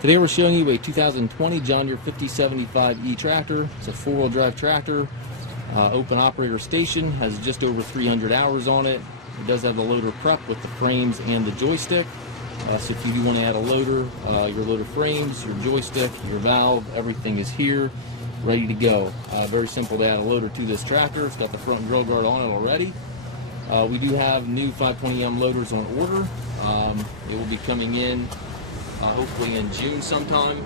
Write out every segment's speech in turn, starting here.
Today we're showing you a 2020 John Deere 5075E tractor. It's a four-wheel drive tractor, open operator station, has just over 300 hours on it. It does have the loader prep with the frames and the joystick. So if you do want to add a loader, your loader frames, your joystick, your valve, everything is here, ready to go. Very simple to add a loader to this tractor. It's got the front grill guard on it already. We do have new 520M loaders on order. It will be coming in hopefully in June sometime.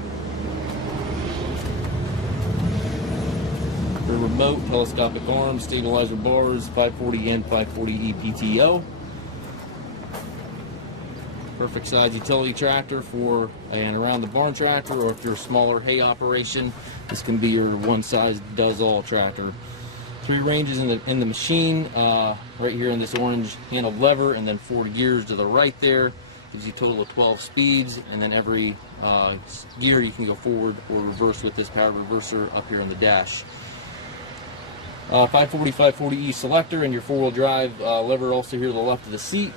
For remote, telescopic arms, stabilizer bars, 540 and 540E PTO. Perfect size utility tractor for an around the barn tractor, or if you're a smaller hay operation, this can be your one size does all tractor. 3 ranges in the machine, right here in this orange handled lever, and then 4 gears to the right there. Gives you a total of 12 speeds, and then every gear you can go forward or reverse with this powered reverser up here on the dash. 540, 540E selector, and your 4-wheel drive lever also here to the left of the seat.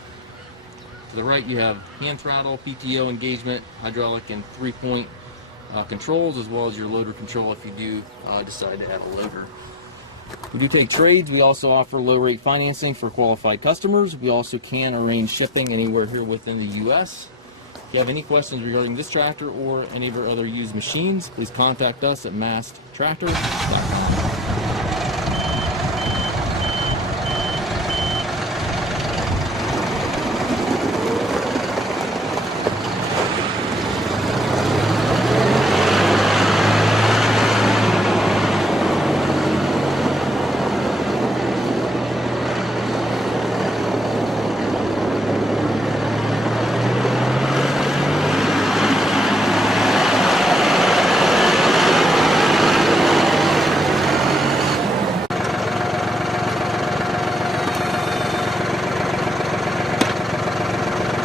To the right you have hand throttle, PTO engagement, hydraulic and 3-point controls, as well as your loader control if you do decide to add a loader. We do take trades. We also offer low rate financing for qualified customers. We also can arrange shipping anywhere here within the U.S. If you have any questions regarding this tractor or any of our other used machines, please contact us at massedtractor.com.